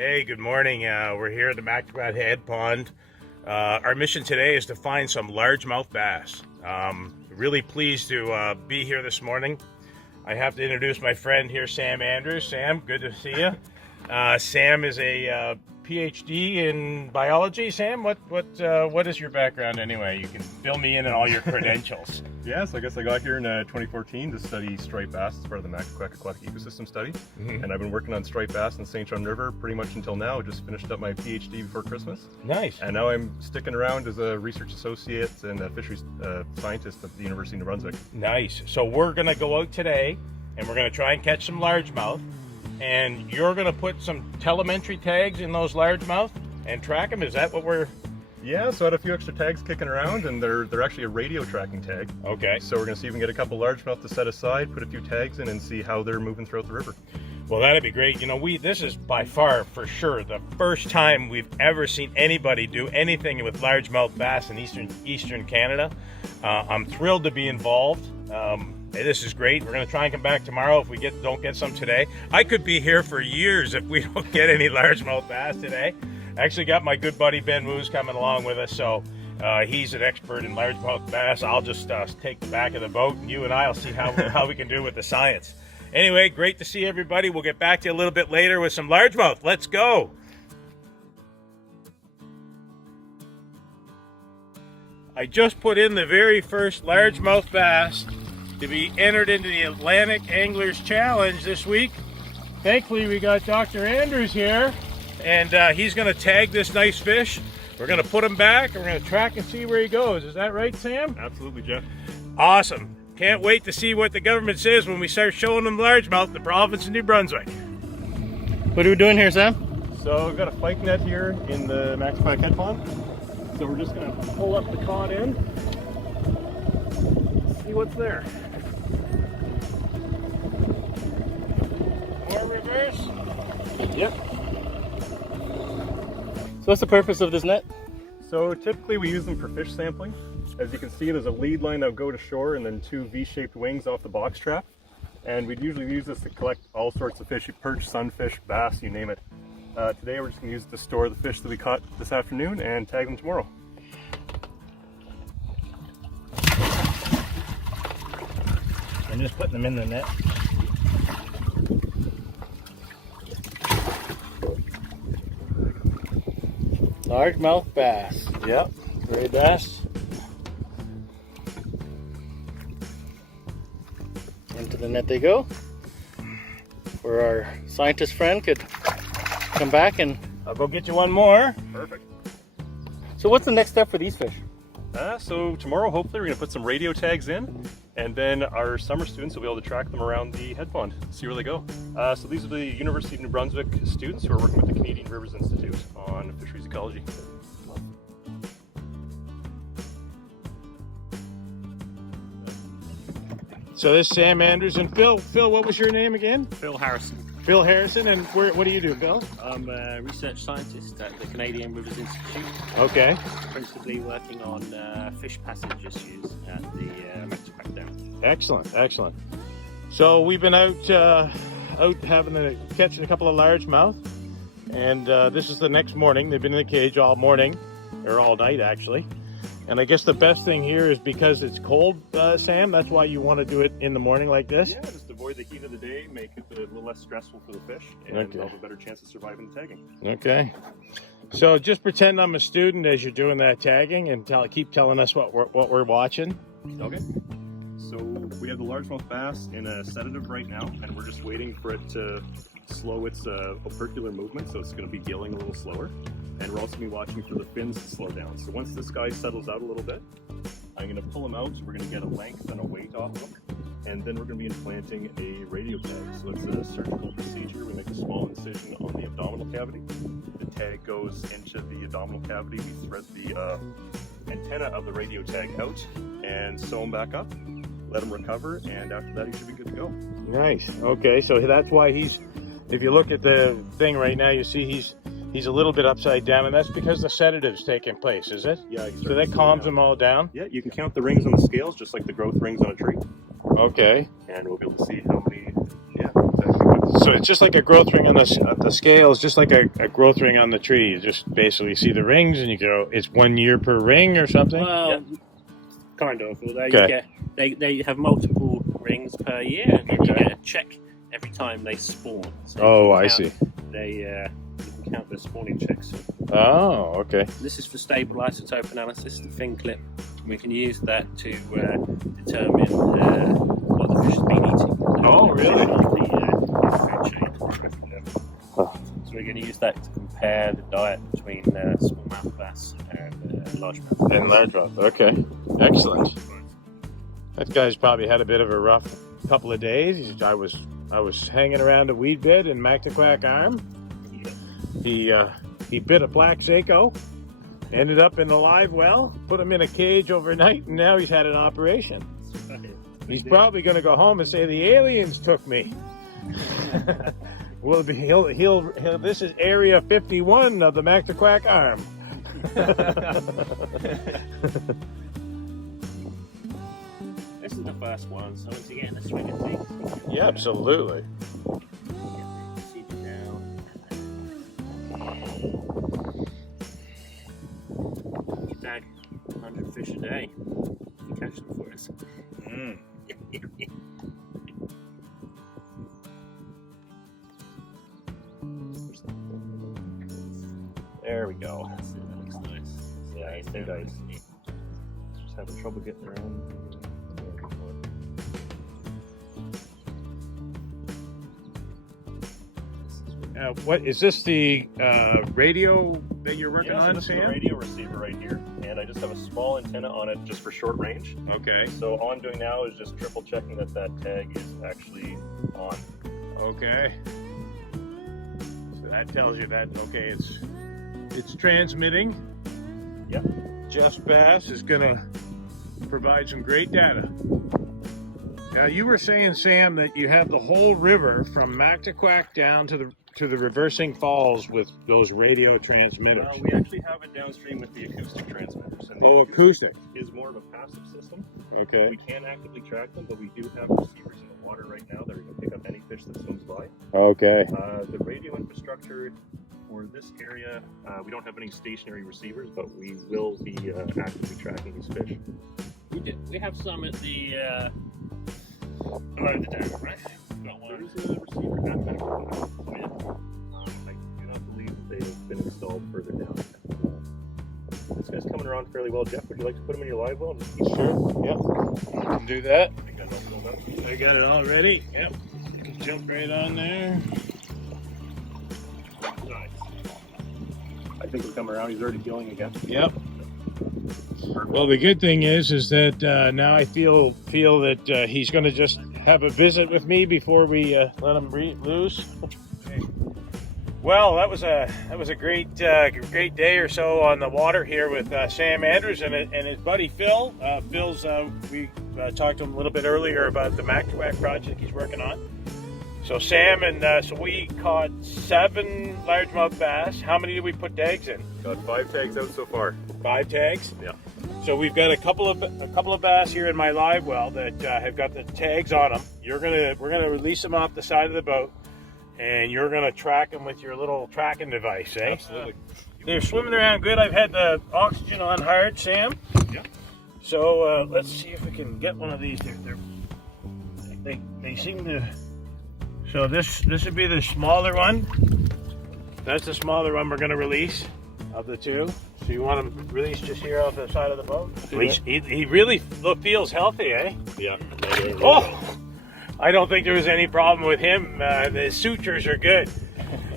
Hey, good morning. We're here at the McNabb Head Pond. Our mission today is to find some largemouth bass. Really pleased to be here this morning. I have to introduce my friend here, Sam Andrews. Sam, good to see you. Sam is a PhD in biology. Sam, what is your background anyway? You can fill me in on all your credentials. Yeah, so I guess I got here in 2014 to study striped bass as part of the Macquac Aquatic Ecosystem Study. And I've been working on striped bass in St. John River pretty much until now. Just finished up my PhD before Christmas. Nice. And now I'm sticking around as a research associate and a fisheries scientist at the University of New Brunswick. Nice. So we're going to go out today and we're going to try and catch some largemouth. And you're going to put some telemetry tags in those largemouth and track them? Is that what we're... Yeah, so I had a few extra tags kicking around, and they're actually a radio tracking tag. Okay. So we're going to see if we can get a couple largemouth to set aside, put a few tags in, and see how they're moving throughout the river. Well, that'd be great. You know, this is by far, for sure, the first time we've ever seen anybody do anything with largemouth bass in eastern Canada. I'm thrilled to be involved. This is great. We're going to try and come back tomorrow if we don't get some today. I could be here for years if we don't get any largemouth bass today. I actually got my good buddy Ben Woos coming along with us, so he's an expert in largemouth bass. I'll just take the back of the boat, and you and I will see how we can do with the science. Anyway, great to see everybody. We'll get back to you a little bit later with some largemouth. Let's go. I just put in the very first largemouth bass to be entered into the Atlantic Anglers Challenge this week. Thankfully, we got Dr. Andrews here, and he's going to tag this nice fish. We're going to put him back, and we're going to track and see where he goes. Is that right, Sam? Absolutely, Jeff. Awesome. Can't wait to see what the government says when we start showing them largemouth in the province of New Brunswick. What are we doing here, Sam? So we've got a pike net here in the Macquac Head Pond. So we're just going to pull up the cod in, see what's there. More reverse? Yep. So what's the purpose of this net? So typically we use them for fish sampling. As you can see, there's a lead line that will go to shore and then two V-shaped wings off the box trap. And we'd usually use this to collect all sorts of fish, perch, sunfish, bass, you name it. Today we're just going to use it to store the fish that we caught this afternoon and tag them tomorrow. I'm just putting them in the net. Largemouth bass. Yep, very best. Into the net they go. Where our scientist friend could come back and... I'll go get you one more. Perfect. So what's the next step for these fish? So tomorrow, hopefully, we're going to put some radio tags in, and then our summer students will be able to track them around the head pond, see where they go. So these are the University of New Brunswick students who are working with the Canadian Rivers Institute on fisheries ecology. So this is Sam Andrews and Phil. Phil, what was your name again? Phil Harrison. Phil Harrison, and what do you do, Phil? I'm a research scientist at the Canadian Rivers Institute, Okay. principally working on fish passage issues at the Macquac Dam. Excellent, excellent. So we've been out catching a couple of largemouth, and this is the next morning. They've been in the cage all morning, or all night actually. And I guess the best thing here is because it's cold, Sam, that's why you want to do it in the morning like this? Yeah, just avoid the heat of the day, make it a little less stressful for the fish, and they'll have a better chance of surviving the tagging. Okay. So just pretend I'm a student as you're doing that tagging, and keep telling us what we're watching. Okay. So we have the largemouth bass in a sedative right now, and we're just waiting for it to slow its opercular movement, so it's going to be gilling a little slower. And we're also going to be watching for the fins to slow down. So once this guy settles out a little bit, I'm going to pull him out. So we're going to get a length and a weight off him. And then we're going to be implanting a radio tag. So it's a surgical procedure. We make a small incision on the abdominal cavity. The tag goes into the abdominal cavity. We thread the antenna of the radio tag out and sew him back up. Let him recover, and after that he should be good to go. Nice. Okay, so that's why if you look at the thing right now, you see he's a little bit upside down, and that's because the sedative's taking place, is it? Yeah. So that calms them all down? Yeah, you can count the rings on the scales, just like the growth rings on a tree. Okay. And we'll be able to see how many, exactly So it's just like a growth ring on the scale. It's just like a growth ring on the tree. You just basically see the rings, and you go, it's 1 year per ring or something. Well, kind of. Although Okay. they have multiple rings per year, and you get a check every time they spawn. So Oh, I see. You can count the spawning checks. Oh, okay. This is for stable isotope analysis, the fin clip. We can use that to determine what the fish has been eating. Oh, really? The food chain. Huh. So we're going to use that to compare the diet between smallmouth bass and largemouth bass. And largemouth. Okay. Excellent. That guy's probably had a bit of a rough couple of days. I was hanging around a weed bed in Mactaquac Arm. He bit a black Seiko, ended up in the live well, put him in a cage overnight, and now he's had an operation. He's probably going to go home and say the aliens took me. Well, he'll this is Area 51 of the Mactaquac Arm. This is the first one, so once you get in the swing of things, Yeah, absolutely. see it down. You bag 100 fish a day if you catch them for us. There we go. That looks nice. Yeah, I think I just having trouble getting around. What is this, the radio that you're working Yeah, so on, this is a Sam? radio receiver right here, and I just have a small antenna on it just for short range. Okay. So all I'm doing now is just triple checking that that tag is actually on. Okay. So that tells you that, okay, it's transmitting. Yep. Just Bass is gonna provide some great data. Now you were saying, Sam, that you have the whole river from Mactaquac down to the reversing falls with those radio transmitters. Well, we actually have it downstream with the acoustic transmitters. And the acoustic. is more of a passive system. Okay. We can actively track them, but we do have receivers in the water right now that are going to pick up any fish that swims by. Okay. The radio infrastructure for this area, we don't have any stationary receivers, but we will be actively tracking these fish. We have some at the below the dam, right? Got one. There's a receiver at Mactaquac. I do not believe that they've been installed further down. This guy's coming around fairly well. Jeff, would you like to put him in your live well? Sure. Yep. You can do that. I think that helps build up. I got it all ready. Yep. You can jump right on there. Nice. I think he'll come around. He's already gilling again. Yep. Well, the good thing is that now I feel that he's going to just have a visit with me before we let him loose. Well, that was a great day or so on the water here with Sam Andrews and his buddy Phil. Phil's we talked to him a little bit earlier about the Mactaquac project he's working on. So Sam and so we caught 7 largemouth bass. How many did we put tags in? Got 5 tags out so far. 5 tags. Yeah. So we've got a couple of bass here in my live well that have got the tags on them. We're gonna release them off the side of the boat, and you're gonna track them with your little tracking device, eh? Absolutely. They're swimming around good. I've had the oxygen on hard, Sam. Yeah. So let's see if we can get one of these. They seem to. So this would be the smaller one. That's the smaller one we're gonna release of the 2. So you want him released just here off the side of the boat? He really feels healthy, eh? Yeah. Oh, I don't think there was any problem with him. The sutures are good.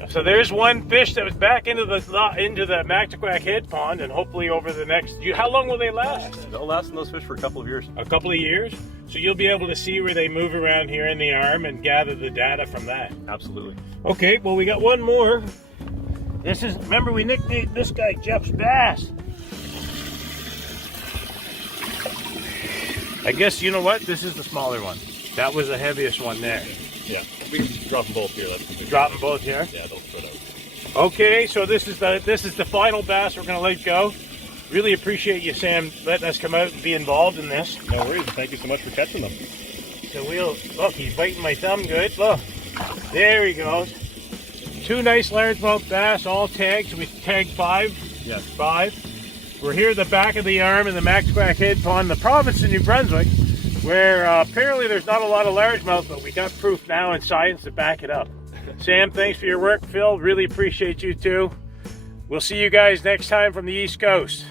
So there's one fish that was back into the Mactaquac head pond, and hopefully over the next. How long will they last? They'll last in those fish for a couple of years. A couple of years. So you'll be able to see where they move around here in the arm and gather the data from that. Absolutely. Okay. Well, we got one more. Remember we nicknamed this guy Jeff's Bass. I guess, you know what? This is the smaller one. That was the heaviest one there. Yeah. We can drop them both here. That's the big Drop them both here? Yeah, they'll split out. Okay, so this is the final bass we're going to let go. Really appreciate you, Sam, letting us come out and be involved in this. No worries. Thank you so much for catching them. So look, he's biting my thumb good. Look. There he goes. 2 nice largemouth bass, all tagged. So we tagged 5. Yes. 5. We're here at the back of the arm in the Max Quack Head Pond, the province of New Brunswick, where apparently there's not a lot of largemouth, but we got proof now and science to back it up. Sam, thanks for your work. Phil, really appreciate you too. We'll see you guys next time from the East Coast.